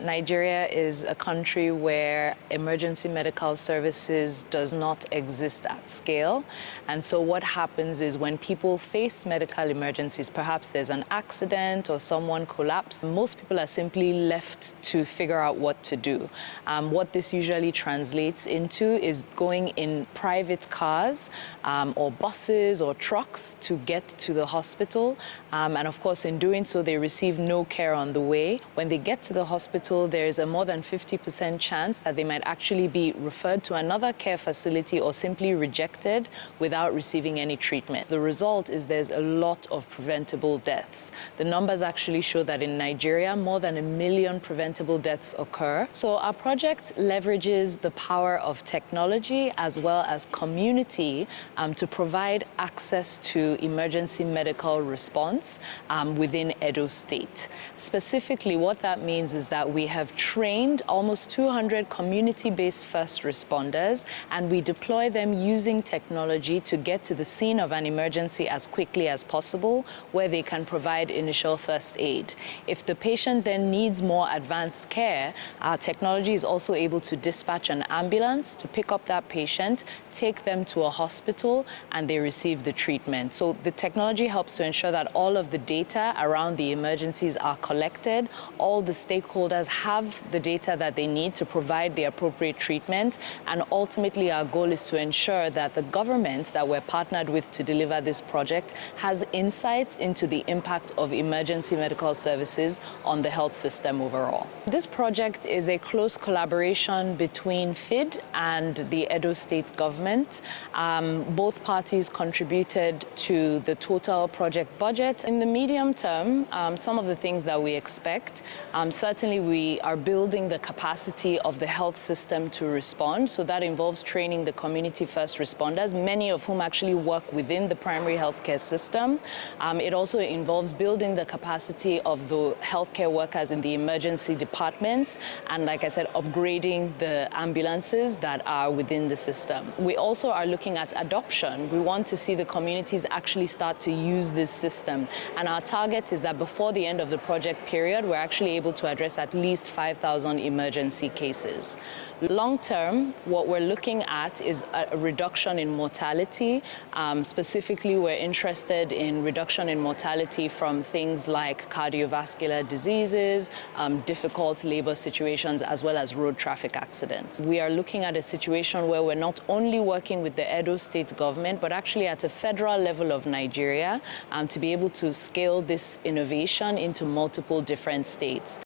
Nigeria is a country where emergency medical services does not exist at scale. And so what happens is when people face medical emergencies, perhaps there's an accident or someone collapsed, most people are simply left to figure out what to do. What this usually translates into is going in private cars or buses or trucks to get to the hospital. And of course, in doing so, they receive no care on the way. When they get to the hospital, there's a more than 50% chance that they might actually be referred to another care facility or simply rejected without receiving any treatment. The result is there's a lot of preventable deaths. The numbers actually show that in Nigeria, more than 1 million preventable deaths occur. So our project leverages the power of technology as well as community to provide access to emergency medical response within Edo State. Specifically, what that means is that we have trained almost 200 community-based first responders, and we deploy them using technology to get to the scene of an emergency as quickly as possible, where they can provide initial first aid. If the patient then needs more advanced care, our technology is also able to dispatch an ambulance to pick up that patient, take them to a hospital, and they receive the treatment. So the technology helps to ensure that all of the data around the emergencies are collected, all the stakeholders have the data that they need to provide the appropriate treatment, and ultimately our goal is to ensure that the government that we're partnered with to deliver this project has insights into the impact of emergency medical services on the health system overall. This project is a close collaboration between FID and the Edo State government. Both parties contributed to the total project budget. In the medium term, some of the things that we expect, certainly we are building the capacity of the health system to respond. So that involves training the community first responders, many of whom actually work within the primary healthcare system. It also involves building the capacity of the healthcare workers in the emergency departments, and like I said, upgrading the ambulances that are within the system. We also are looking at adoption. We want to see the communities actually start to use this system. And our target is that before the end of the project period, we're actually able to address at least 5,000 emergency cases. Long term, what we're looking at is a reduction in mortality. Specifically, we're interested in reduction in mortality from things like cardiovascular diseases, difficult labor situations, as well as road traffic accidents. We are looking at a situation where we're not only working with the Edo State government, but actually at a federal level of Nigeria to be able to scale this innovation into multiple different states.